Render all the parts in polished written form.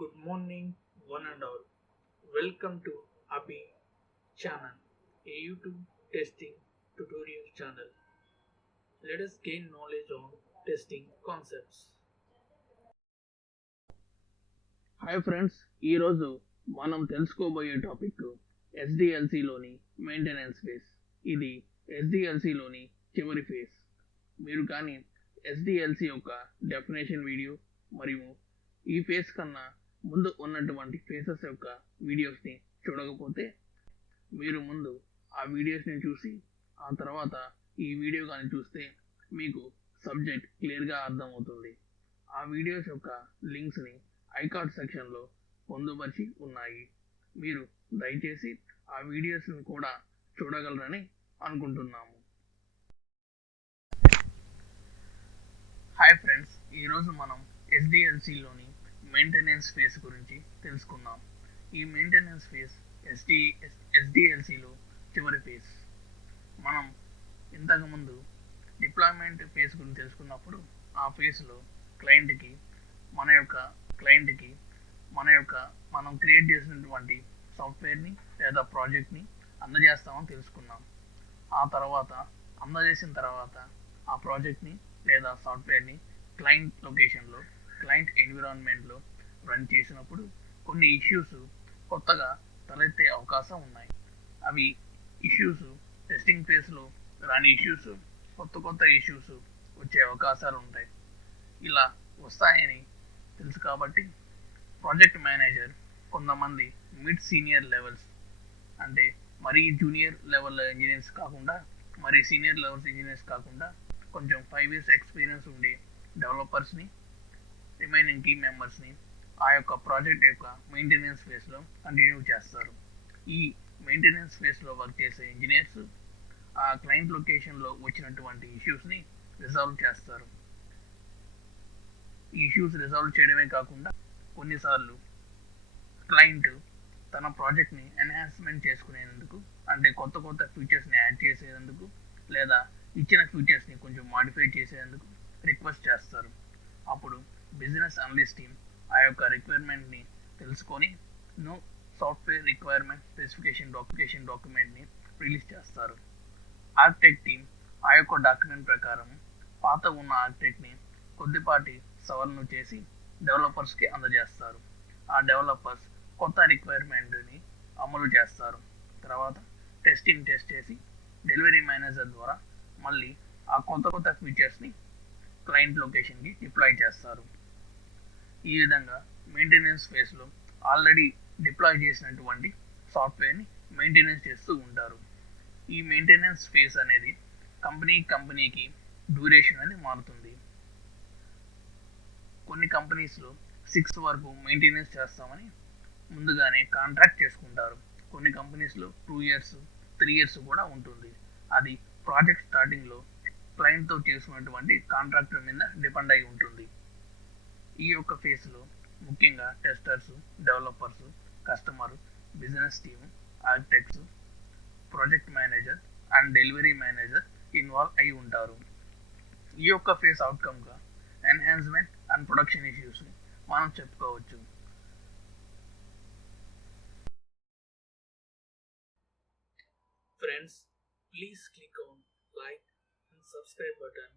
Good morning, one and all. Welcome to Abhey Channel, a YouTube testing tutorial channel. Let us gain knowledge on testing concepts. Hi friends, ఈరోజు మనం తెలుసుకోబోయే topic ఎస్డిఎల్సిలోని maintenance face. ఇది ఎస్డిఎల్సిలోని చివరి face. మీరు కానీ SDLC యొక్క definition video మరియు ఈ ఫేస్ కన్నా ముందు ఉన్నటువంటి ఫేసెస్ యొక్క వీడియోస్ని చూడకపోతే మీరు ముందు ఆ వీడియోస్ని చూసి ఆ తర్వాత ఈ వీడియో కానీ చూస్తే మీకు సబ్జెక్ట్ క్లియర్గా అర్థమవుతుంది. ఆ వీడియోస్ యొక్క లింక్స్ని ఐకార్డ్ సెక్షన్లో పొందుపరిచి ఉన్నాయి. మీరు దయచేసి ఆ వీడియోస్ని కూడా చూడగలరని అనుకుంటున్నాము. హాయ్ ఫ్రెండ్స్, ఈరోజు మనం ఎస్డిఎల్సిలోని మెయింటెనెన్స్ ఫేస్ గురించి తెలుసుకుందాం. ఈ మెయింటెనెన్స్ ఫేస్ ఎస్డిఎల్సిలో చివరి ఫేస్. మనం ఇంతకుముందు డిప్లాయ్మెంట్ ఫేస్ గురించి తెలుసుకున్నప్పుడు ఆ ఫేస్లో క్లయింట్కి మనం క్రియేట్ చేసినటువంటి సాఫ్ట్వేర్ని లేదా ప్రాజెక్ట్ని అందజేస్తామని తెలుసుకున్నాం. ఆ తర్వాత అందజేసిన తర్వాత ఆ ప్రాజెక్ట్ని లేదా సాఫ్ట్వేర్ని క్లయింట్ లొకేషన్లో క్లయింట్ ఎన్విరాన్మెంట్లో రన్ చేసినప్పుడు కొన్ని ఇష్యూస్ కొత్తగా తలెత్తే అవకాశం ఉన్నాయి. అవి ఇష్యూస్ టెస్టింగ్ ఫేస్లో రాని ఇష్యూస్, కొత్త ఇష్యూస్ వచ్చే అవకాశాలు ఉంటాయి. ఇలా వస్తాయని తెలుసు కాబట్టి ప్రాజెక్ట్ మేనేజర్ కొంతమంది మిడ్ సీనియర్ లెవెల్స్, అంటే మరీ జూనియర్ లెవెల్ ఇంజనీర్స్ కాకుండా మరీ సీనియర్ లెవెల్స్ ఇంజనీర్స్ కాకుండా కొంచెం 5 years ఎక్స్పీరియన్స్ ఉండే డెవలపర్స్ని, రిమైనింగ్ టీమ్ మెంబర్స్ని ఆ యొక్క ప్రాజెక్ట్ యొక్క మెయింటెనెన్స్ ఫేస్లో కంటిన్యూ చేస్తారు. ఈ మెయింటెనెన్స్ ఫేస్లో వర్క్ చేసే ఇంజనీర్స్ ఆ క్లయింట్ లొకేషన్లో వచ్చినటువంటి ఇష్యూస్ని రిజాల్వ్ చేస్తారు. ఈ ఇష్యూస్ రిజాల్వ్ చేయడమే కాకుండా కొన్నిసార్లు క్లయింట్ తన ప్రాజెక్ట్ని ఎన్హాన్స్మెంట్ చేసుకునేందుకు, అంటే కొత్త ఫీచర్స్ని యాడ్ చేసేందుకు లేదా ఇచ్చిన ఫీచర్స్ని కొంచెం మాడిఫై చేసేందుకు రిక్వెస్ట్ చేస్తారు. అప్పుడు బిజినెస్ అనలిస్ట్ టీమ్ ఆ యొక్క రిక్వైర్మెంట్ని తెలుసుకొని నో సాఫ్ట్వేర్ రిక్వైర్మెంట్ స్పెసిఫికేషన్ డాక్యుమెంట్ని రిలీజ్ చేస్తారు. ఆర్కిటెక్ట్ టీమ్ ఆ యొక్క డాక్యుమెంట్ ప్రకారం పాత ఉన్న ఆర్కిటెక్ట్ని కొద్దిపాటి సవరణ చేసి డెవలపర్స్కి అందజేస్తారు. ఆ డెవలపర్స్ కొత్త రిక్వైర్మెంట్ని అమలు చేస్తారు. తర్వాత టెస్ట్ చేసి డెలివరీ మేనేజర్ ద్వారా మళ్ళీ ఆ కొత్త ఫీచర్స్ని క్లయింట్ లొకేషన్కి డిప్లాయ్ చేస్తారు. ఈ విధంగా మెయింటెనెన్స్ ఫేస్లో ఆల్రెడీ డిప్లాయ్ చేసినటువంటి సాఫ్ట్వేర్ని మెయింటెనెన్స్ చేస్తూ ఉంటారు. ఈ మెయింటెనెన్స్ ఫేస్ అనేది కంపెనీకి డ్యూరేషన్ అనేది మారుతుంది. కొన్ని కంపెనీస్లో 6 వరకు మెయింటెనెన్స్ చేస్తామని ముందుగానే కాంట్రాక్ట్ చేసుకుంటారు. కొన్ని కంపెనీస్లో 2 years 3 years కూడా ఉంటుంది. అది ప్రాజెక్ట్ స్టార్టింగ్లో క్లయింట్తో చేసుకున్నటువంటి కాంట్రాక్టర్ మీద డిపెండ్ అయి ఉంటుంది. ఈ యొక్క ఫేస్లో ముఖ్యంగా testers, developers, customer, business team, architects, project manager and delivery manager involve అయి ఉంటారు. ఈ యొక్క ఫేస్ అవుట్కమ్గా ఎన్హాన్స్మెంట్ అండ్ ప్రొడక్షన్ ఇష్యూస్ని మనం చెప్పుకోవచ్చు. Friends, please click on like and subscribe button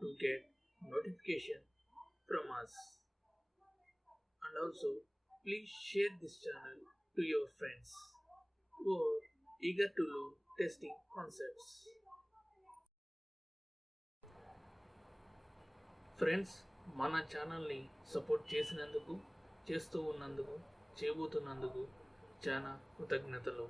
to get notification from us. And also, please share this channel to your friends who are eager to learn testing concepts. Friends, మన ఛానల్ని support చేసినందుకు, చేస్తూ ఉన్నందుకు, చేయబోతున్నందుకు చాలా కృతజ్ఞతలు.